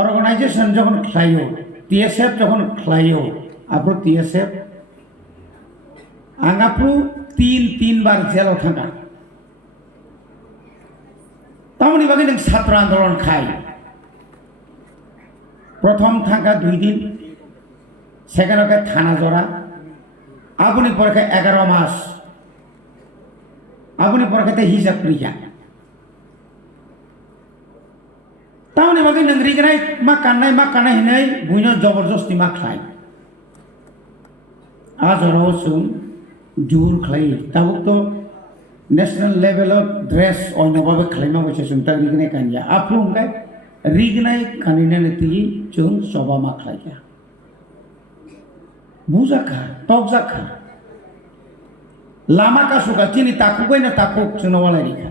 Organisation যখন খাইও TSF যখন খাইও আপনি টিএসএফ আঙাপু তিনবার জেলাव থাকা তামনি বাকি নों ছাত্র আন্দোলন খাই প্রথম থাকা 2 দিন সেখানে থানা জড়া আপনি পরীক্ষা 11 মাস আপনি পরীক্ষাতে হিসাব পরীক্ষা তামনি বাকি नों রিগনাই মা কান্নাই হিনাই বুইনো জবরদস্তি মা খাই আজরাও সুম জোর খাই তাবুক তো ন্যাশনাল লেভেলত ড্রেস অন্যভাবে খাইমা বসে সুমতা রিগনাই কানিয়া আপলুমগাই রিগনাই কানিনা নেতি जों चबा मा खाइया बुजाखा टकजाखा लामा का सुका चिनी ताकु गइना ताकु चुनवाला रिखा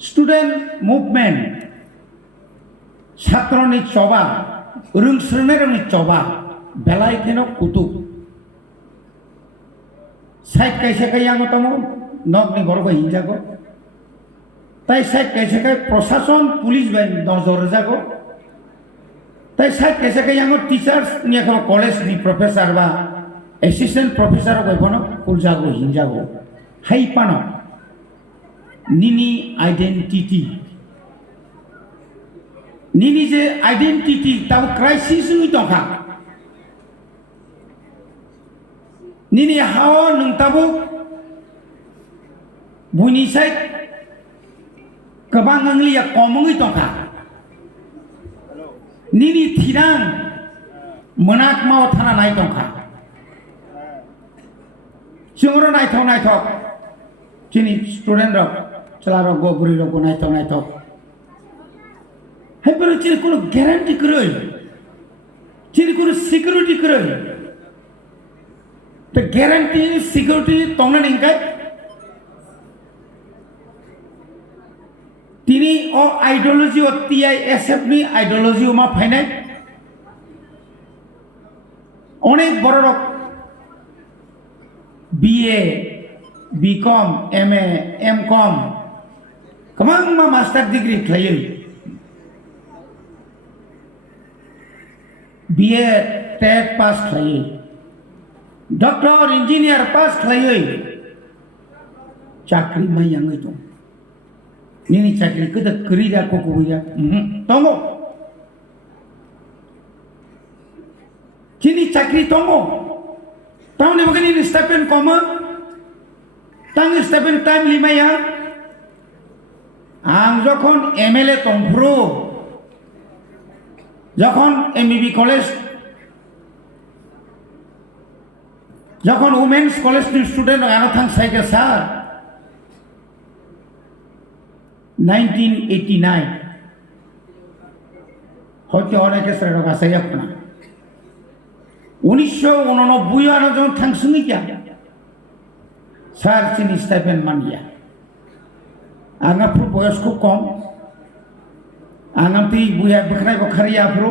स्टूडेंट मूवमेंट छात्रनि चबा रोंस्रोनायनि चबा बेलाय केनो कुतुब साइड कैसे कैयांगो तमो नगनि बरगो हिंजागो ताई साइड कैसे कै प्रशासन पुलिस बाइन नजर जागो ताई साइड कैसे कैयांगो टीचर्स निया कॉलेज नि प्रोफेसर बा असिस्टेंट प्रोफेसर को बनो पुलजागो हिंजागो हाई पानो निनी आइडेंटिटी निनी जे आइडेंटिटी ताव क्राइसिस नि तखा निनी हाओ नोंताबो बुनि साइड गोबां आंलिया कमङै तखा निनी थिरां मोनाक माव थाना नाय तखा जोंरो नायथाव चिनि स्टूडेंट रक चलारो गोबुरी रक नायथाव हेबर चिनि कोनो ग्यारांटी करय चिनि कोनो सिक्योरिटी करय तो ग्यारांटी सिक्योरिटी तंगना निंकाय तिनी ओ आइडियोलॉजी ओ टीआईएसएफ नि आइडियोलॉजी मा फाइनाय अनेक बड़ बीए बीकॉम एमए एमकॉम गोबां मा मास्टार डिग्री खालायो बीए टेट पास खालायो डॉक्टर इंजीनियर पास खालायो चाकरी मायांगै दं निनी चाकरी कदा करिया कोकोया तंगो चिनी चाकरी तंगो तावने बगनि स्टाइपेंड कम तांग स्टाइपेंड टाइम लिमाया आं जखन एमएलए तंफ्रो जखन एमबीबी कॉलेज जखन वुमेन्स कॉलेज नि स्टूडेंट आनो थां साइके सार 1989 হয়তো অনেকে সেটা বাসাই আপনা 1989 আনো যখন থাংসুনি কিয়া স্যার চিনি স্টাইপেন্ড মানিয়া आंगा फुल बयस खूब कम आंगा ती बुया बखराय बखारिया फ्रो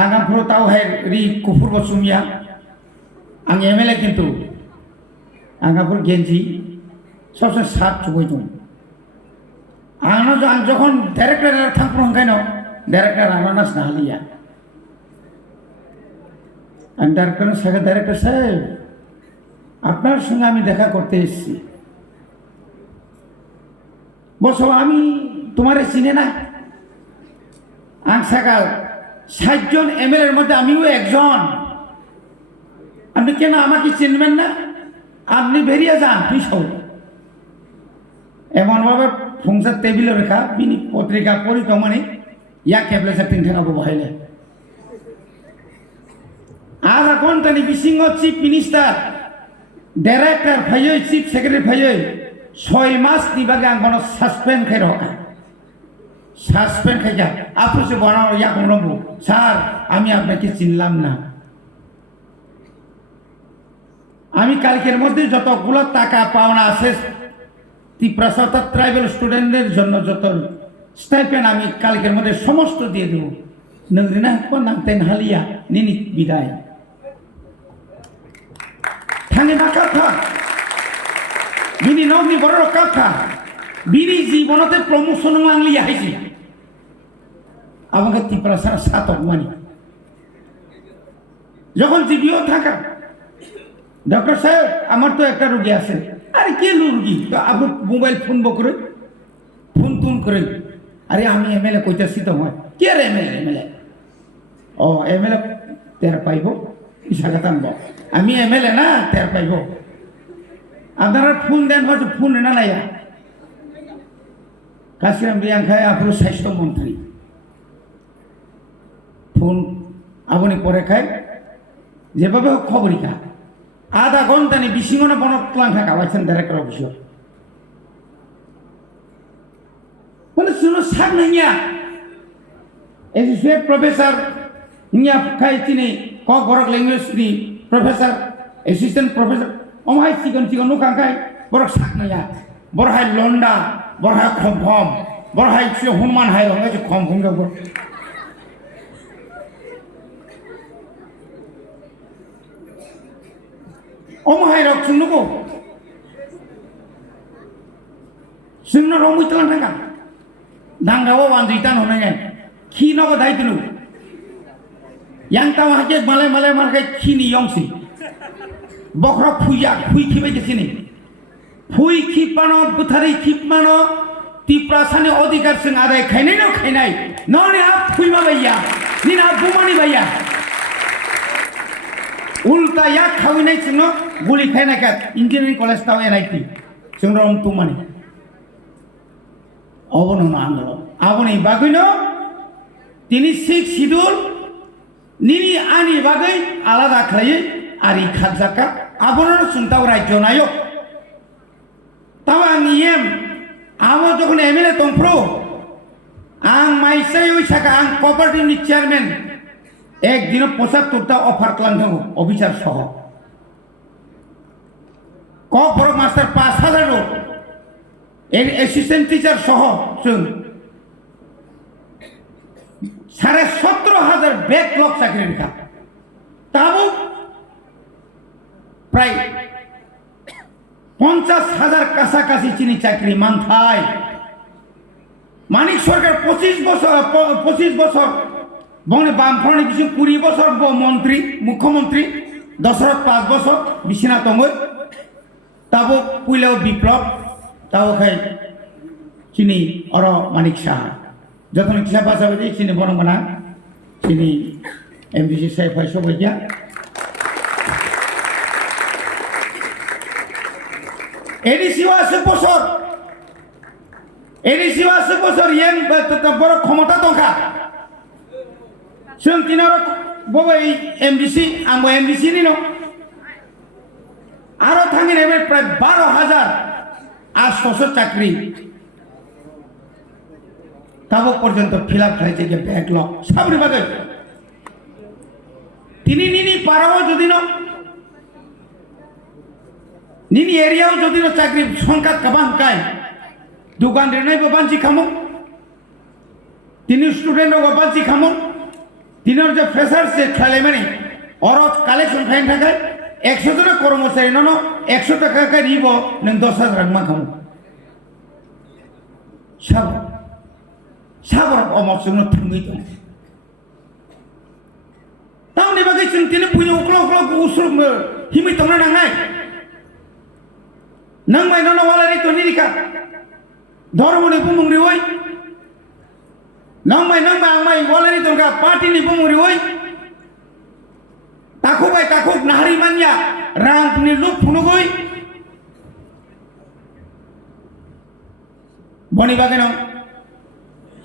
आंगा फ्रो ताव है रि कुफुर बसुमिया आं एमएलए किंतु आंगा फुल गेंजी सबसे सात चुबय दं आंनो आं जखन डायरेक्टर थांफ्रो हंखायनो डायरेक्टर आनानास नालिया आं डायरेक्टर सागे डायरेक्टर साहेब আপনার সঙ্গে আমি দেখা করতে এসেছি বসো আমি তোমারে চিনে না আং সাকাল 60 জন এমএলএ এর মধ্যে আমিও একজন আপনি কেন আমাকে চিনবেন না আপনি বেরিয়ে যান পিছল এমন ভাবে ফুংসা টেবিলে রেখা বিনি পত্রিকা পড়ি তো মানে ইয়া কেবলে সেটিং ঠেনাবো বহাইলে আজ এখন তানি বিসিংহ চিফ মিনিস্টার डायरेक्टर फायो चीफ सेक्रेटारी फायो 6 मास नि बागे आं बनो सस्पेंड खाइ रहा सस्पेंड खाइ जा आपु से बनाओ या कोनबो सर आमी आपनाके चिनलाम ना आमी कालकेर मধ্যে যতগুলো টাকা পাওনা আছে ত্রিপ্রাসতা ট্রাইবাল স্টুডেন্টদের জন্য যত স্টাইপেন্ড আমি কালকের মধ্যে সমস্ত দিয়ে দেব নংরিনা কোন নামতেন হালিয়া নিনি বিদায় थांगे ना कथा बिनी नगनि बड़ कथा बिनी जीवनते प्रमोशन आंलिया हाइसि আমাকে ত্রিপুরা সারা সাতক মানি যখন জিবিও থাকা ডক্টর সাহেব আমার তো একটা রোগী আছে আরে কে রোগী তো আপনি মোবাইল ফোন করে ফোন টুন করে আরে আমি এমএলএ কইতাছি তো হয় কে রে এমএলএ ও এমএলএ তের পাইব ইশারা টানব আমি এমএলএ না তের পাইব আপনারা ফোন দেন হয়তো ফোন না লাইয়া কাশিরাম রিয়াংখায় আপনার স্বাস্থ্যমন্ত্রী ফোন আপনি পরে খায় যেভাবে হোক খবরই খা আধা ঘন্টা নি বিশিঙনা বনতলাং থাকা পাইছেন ডাইরেক্টর অফিসে মানে শুনো সার নাইয়া এসোসিয়েট প্রফেসর নিয়া খাই চিনি ক বরক ল্যাঙ্গুয়েজ নি প্রফেসর অ্যাসিস্ট্যান্ট প্রফেসর অমাই চিকন চিকন নুকাং খাই বরক সাক নাইয়া বরহাই লন্ডা বরহাই খম খম বরহাই হনুমান হাই হঙ্গাই খম খম যাবো অমাহাই রক শুনবো শুনল রমুই তলান থাকা দাঙ্গাও বান্ধুইতান হনে যায় খি নগো দায়িত্ব yang tahu aja malai markai kini yongsi bokra fuya fui khibai kesini fui khipano buthari khipmano tiprasane odhikar sing adai khainai no khainai none ap fui ma bhaiya nina bumani bhaiya ulta ya khawinai sino guli khainai ka engineering college tau NIT singrom tumani obono mangalo aboni bagwino tini 6 schedule Nini ani bagai alada khaye ari khadzaka abono suntau rajyo nayo tawa niyem amo jokhon MLA tongpro ang maisai oi saka ang cooperative ni chairman ek dino 75 ta offer klango officer soho ko boro master 5000 ro er assistant teacher soho sun 17,000 backlog চাকরির কা তাও প্রায় 50,000 কাছাকাছি চিনি চাকরি মানথায় মানিক সরকার 25 বছর বনে বামফ্রন্ট কিছু 20 বছর মন্ত্রী মুখ্যমন্ত্রী দশরথ 5 বছর বিশ্বনাথ তঙ্গই তাও পুইলেও বিপ্লব তাও খাই চিনি অর মানিক সাহা যখন কিসা বাসা বাজে চিনি বনমানা চিনি এমডিসি সাহেব হয় সবাই যা এডিসিও আছে বছর ইয়েন বড় ক্ষমতা দরকার শুন তিনার বব এই এমডিসি আমো এমডিসি নিন আরো থাকি নেবে প্রায় 12,800 চাকরি তাও পর্যন্ত ফিল আপ হয়েছে যে ব্যাকলগ সাবরি বাগে তিনি নিনি পারাও যদি নিনি এরিয়াও যদি চাকরি সংখ্যা কাবাং কায় দোকান রেনাই বাঞ্চি খামো তিনি স্টুডেন্ট বাঞ্চি খামো তিনের যে ফ্রেশার্স যে খেলে মানে অরত কালেকশন ফাইন থাকে 100 জনের কর্মচারী ন 100 টাকা কা নিব নং 10,000 রাখমা খামো সব সাবর অমর সঙ্গে থাঙ্গি তো তাও নেবা গেছেন তিনি পুজো উকলো উসুর হিমি তোমরা নাঙাই নাংমাই নন ওয়ালারি তো নিরিকা ধর্মনি বুমুংরি ওই নাংমাই আংমাই ওয়ালারি তোমরা পার্টি নি বুমুংরি ওই তাকুক নাহারি মানিয়া রাং পুনি লুক ফুনুগই বনি বাগে নং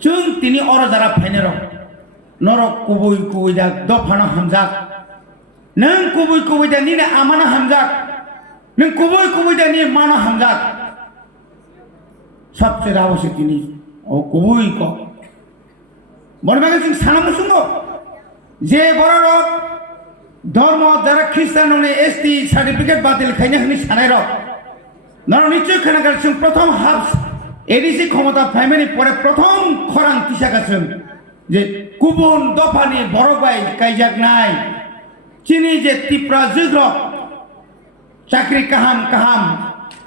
Chung tini oro jara phainero norok kubui da dofano hamjak nang kubui da ni amana hamjak nang kubui da ni mana hamjak sabche rawase tini o kubui ko bonbaga sing sanamu sungo je bororo ধর্ম যারা খ্রিস্টান হলে ST certificate বাতিল খাইনে খানি সানাই rock নর নিশ্চয় খানাকার প্রথম হাফ এডিসি ক্ষমতা ফ্যামিলি পরে প্রথম খরাং কিসা গেছেন যে কুবুন দফানি বড়বাই কাইজাক নাই চিনি যে ত্রিপুরা যুগ্র চাকরি কাহাম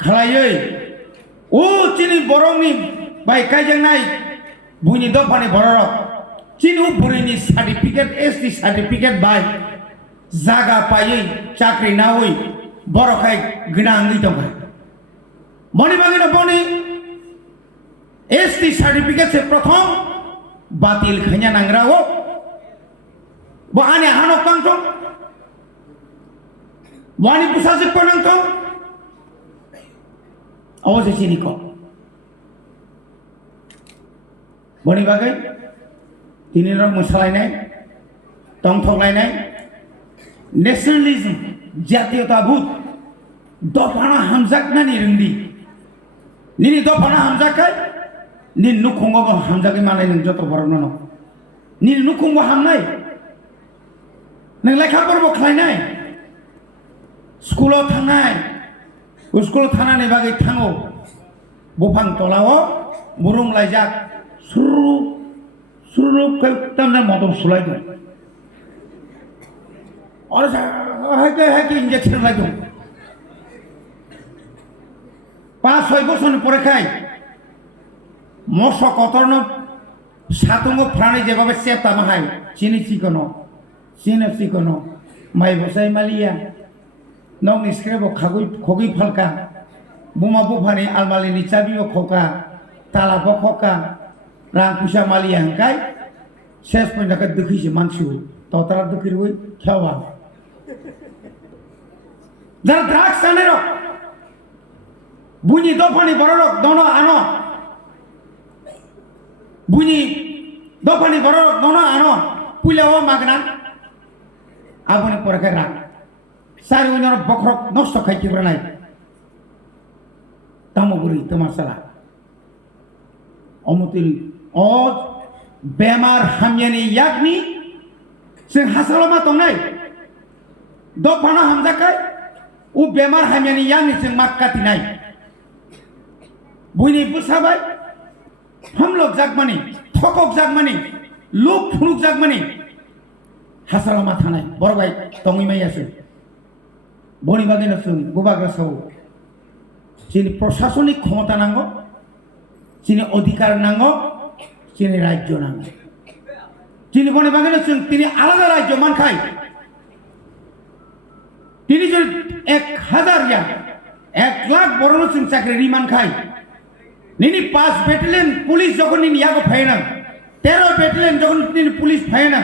খালাইयै ও চিনি বরংনি বাই কাইজাক নাই ভুইনি দফানি বড় चिनु बुरिनि सार्टिफिकेट एसटी सार्टिफिकेट बाय जागा पायै चाकरी नावै बरखाय गनाङै दं बनि बागिनो बनि एसटी सार्टिफिकेट से प्रथम बातिल खैया नांग्राओ bo ane hanok kangtong wani pusasik panangtong awas sini kok boni bagai tini rok mosalaiनाय tongthoklainaय nationalism jatiyatabood dofana hamjaknani rungdi nini dofana hamjakai nin nukhungo hamjakai malai nung joto borokno nin nukhungo hamnai नों लेखा फराबो खालायनाय स्कुलाव थांनाय स्कुलाव थानानै बागै थाङो बफां तलाव मुरुम लायजाक सुरु सुरु कयतामना मदम सुलायदों आरो हायके इंजेक्शन लायदों 5-6 बोसोरनि परेखाय मसक अतरनो सातुंगो प्राणी जेबाबे सेता माहाय चिनि चिकनो Sino sikono mai bosai malia nong niskrebo khogi falka buma bufani almali ni chabiyo khoka tala bo khoka rang pusa malia hangkai ses pointa ka dukhi se mansu totara dukhiroi khawa jar drugs sanero buni Dophani borok dono ano buni Dophani borok dono ano pulewa magna abone porakay rak sari unor bokrok nosto khai kibranai tamoguri tomasala omutil od bemar hamyani yakni sing hasaloma tongnai Dophana hamjakai u bemar hamyani yakni sing makkatinai buini busabai hamlok jakmani thokok jakmani luk phunuk jakmani hasalama thanai borbai tongi mai ase boni bagino sung bubagra sau chini proshasonic khomota nango chini odhikar nango chini rajyo nango chini boni bagino sung tini alada rajyo mankhai tini jodi 1000 ya 1 lakh borno sung chakri ri mankhai nini 5 battalion police jokhon nini yago phaina 13 battalion jokhon nini police phaina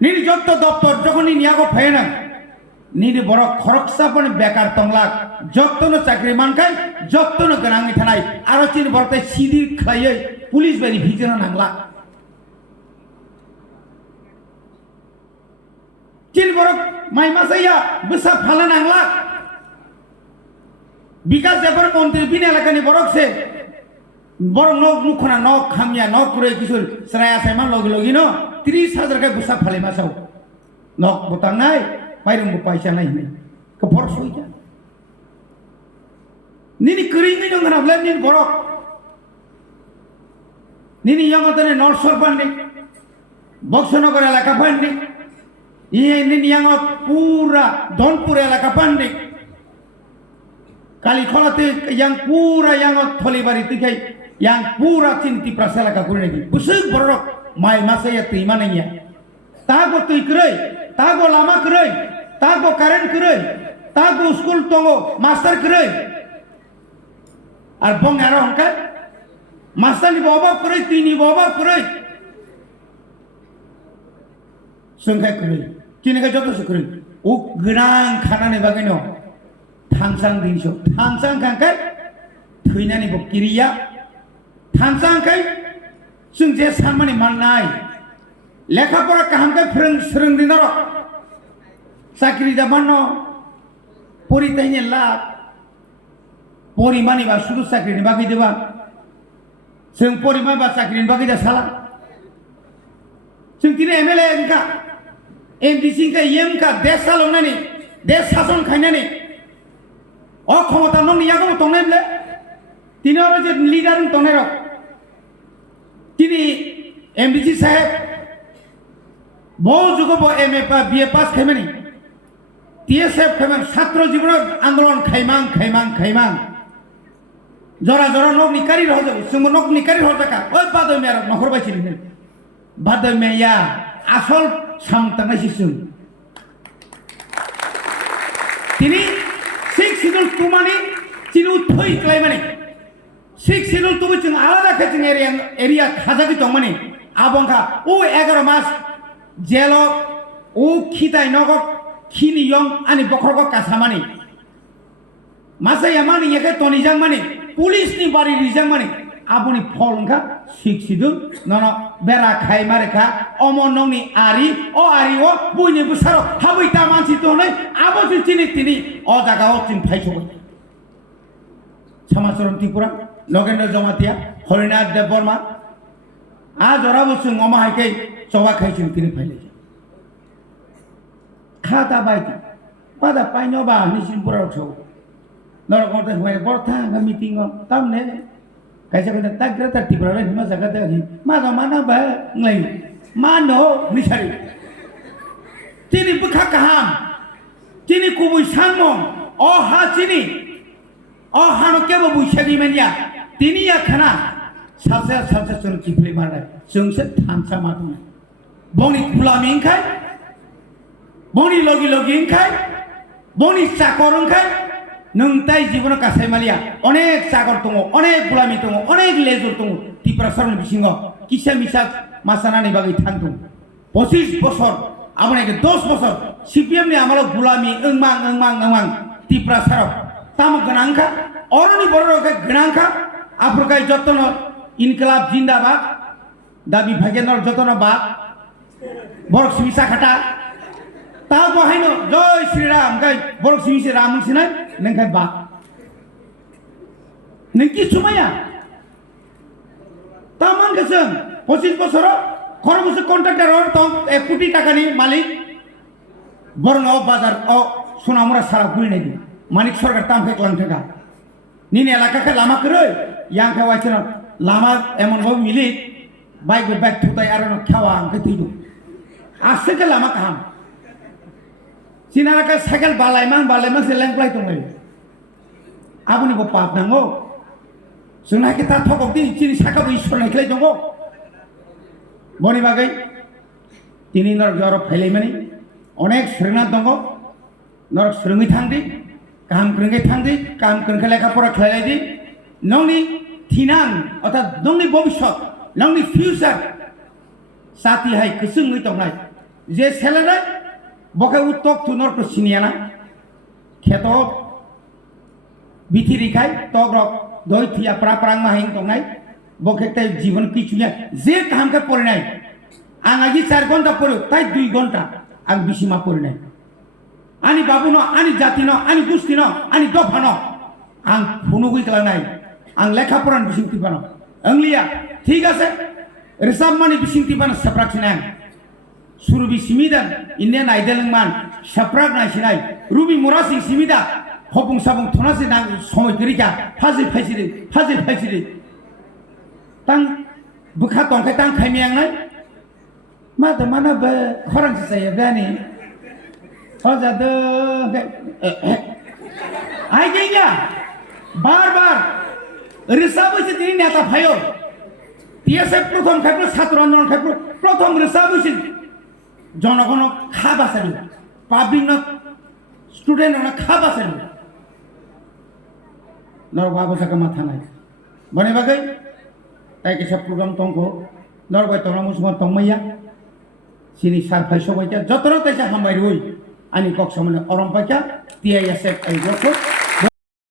nini jotto doptor jokhon nini yago phaina nini boro khoroksa bekar tonglak jottono chakri mankai jottono ganangi thanai aro chini bortai sidir khlaiयै police bari bhijana nangla chini boro mai masaya busa phala nangla বিকাশ দেবর মন্ত্রী বিন এলাকানি বরকছে বড় knock মুখনা knock Khamiyang knock করে কিছু সরায়া সাইমান লগে লগি ন 30,000 কা বুসা ফালে মাসাও নক বতাং নাই পাইরম পয়সা নাই কে বরস হইয়া নিনি করিমি নং না বলে নিন বরক নিনি ইয়ামতনে নরসর পান্ডে বক্সনগর এলাকা পান্ডে ইয়ে নিনি ইয়ামত পুরা ধনপুর এলাকা Pandey kali kholate yang pura yang tholibari tikai yang pura cinti prasala ka kuri nagi busuk borok mai masaya terima nanya tago tui kurai tago lama kurai tago karen kurai tago school tongo master kurai ar bong aro hongka master ni bawa kurai tini bawa kurai sungkai kurai kini ka joto kurai u gnang khana ne bagino थांसां दिनसो थांसां खांखाय थैनानि बकिरिया थांसां खाय जों जे सानमानि माननाय लेखा पढ़ा काहामखाय फोरों दिनर साख्रि दाबानो परितायनि लाभ परिमानि बा सुदु साख्रिनि बागै देबा जों परिमानि बा साख्रिनि बागै दा साला जों दिनै एमएलए का एमडीसी का एम का देश सालावनानि देश शासन खायनानि ক্ষমতা নন ইয়াগো তংনাই বলে তিনি আর যে লিডার তংনাই রক তিনি এমডিসি সাহেব বহু যুগ এমএ পা বিএ পাস খাইমানি টিএসএফ খাইমান ছাত্র জীবন আন্দোলন খাইমাং খাইমাং খাইমাং জরা জরা নক নিকারি রহ যাব সুম নক নিকারি রহ জাকা ওই পাদ মেয়ার নহর বাইছিলেন Badai meya asal samtang sisun. Tini sik sidul tumani cinu thoi klai mani. Sik sidul tumu cing alada ke cing area khaja ki tong mani. Abong kha o 11 mas jelo o khitai nogok khini yong ani bokhorko kasamani. Masa yamani yake toni jang mani. Police ni bari rijang mani. Aboni phol kha sik sidul nono bera khai mare kha omonong ni ari o buini busaro habui ta manchi to nai abo chini tini o jaga o tin phai chobo Samasaram Tripura Rabindra Debbarma Rabindra Debbarma आज और अब उसमें mama है कि चोबा खाई चिंतनी फैले खाता बाइटी pada paino ba ni sin pura so nor ko ta huai bortha ga meeting tam ne kaisa ka ta grata tipra le ma saga ta hi ma ga mana ba ngai ma no ni sari tini bukha kaham tini kubu sanmo o ha tini o ha no ke bu shagi menya tini ya khana सासे जों चिफ्ले मारनाय जोंसो थामसा मादुनाय बनि गुलामी ओंखाय बनि लगी ओंखाय बनि चाकर ओंखाय नोंताय जीवन कासायमालिया अनेक चाकर दङ अनेक गुलामी दङ अनेक लेजर दङ त्रिपुरा सरन बिसिङाव किसा मिसा मासानानि बागै थांदों 25 বছর आपनाके 10 বছর सीपीएम नि आमाल गुलामी ओंमां त्रिपुरा सरक ताम गनांखा अरनि बररके गनांखा आफ्रिकाय जतन इनकलाब जिंदाबाद दाबी भागेनर जतन बात बरक सिमिसा खाटा ता बहायनो जय श्री राम गाय बरक सिमिसे राम सिनाय नंखाय बा नंकी सुमाया तामान गसों 25 বছর खरबसे कन्ट्राक्टर और तो 1 কোটি টাকাनि मालिक बरनो बाजार ओ सोनामुरा सारा गुइनाय दि मानिक सरकार तामखे क्लांथेगा निने एलाकाखै लामा करे यांखा वाइचना लामा एमन बो मिली बाइक बैक थुताय आरो खावा अंके थैदो आसेके लामा काम सिनाराका साइकेल बालायमान से लेंप्लाय दंलाय आबुनि बो पाप नांगौ जोंना के ता थकक दि चिनि साका बो इसोर नायखलाय दंगौ बनि बागै तिनि नर जर फाइलायमानि अनेक स्रोंना दंगौ नर स्रोङै थांदि काम क्रंगे थांदि काम क्रंखे लेखा परा खलायदि नंनि थिनां अर्थात नंनि भविष्यत नंनि फ्यूचर साथी हाय कसुङै दंनाय जे सेलेना बके उत्तक तुनर को सिनियाना खेतो बिथिरिखाय तग्रक दय थिया प्राप्रांग माहिं दंनाय बके तै जीवन किचुया जे काम के परिनाय आं आगि 4 घंटा परो ताय 2 घंटा आं बिसिमा परिनाय आनि बाबुनो आनि जातिनो आनि गुस्तिनो आनि दफानो आं फुनुगै कलानाय आं लेखा परान बिसिंति बानो अंलिया ठीक आसे रिसाब मानि बिसिंति बानो सप्राक्सिनाय सुरुबि सिमिदान इंडियन आइडल मान सप्राक नायसिनाय रुबि मुरासिं सिमिदा हबुं साबुं थनासे नां समय गरिका फाजि फाइसिरि तां बुखा तंखाय तां खायमियांनाय मादा माना बे खरांसि जायो बेनि अजादो आइगैया बार रिसाबैसे दिनै नेता फायो टीएसए प्रथम खायप्रो छात्र आंदोलन खायप्रो प्रथम रिसाबैसे जनगण खाबासारि पाब्लिक स्टूडेंट ना खाबासारि नरबाबो जागा माथानाय बने बागै ताइके सब प्रोग्राम तंको नरबाय तंना मुसमा तंमैया सिनि सार फायसबायजा जतन तैसा हामबाय रुइ आनि कक्समने अरमपायजा टीआईएसएफ आइजोखौ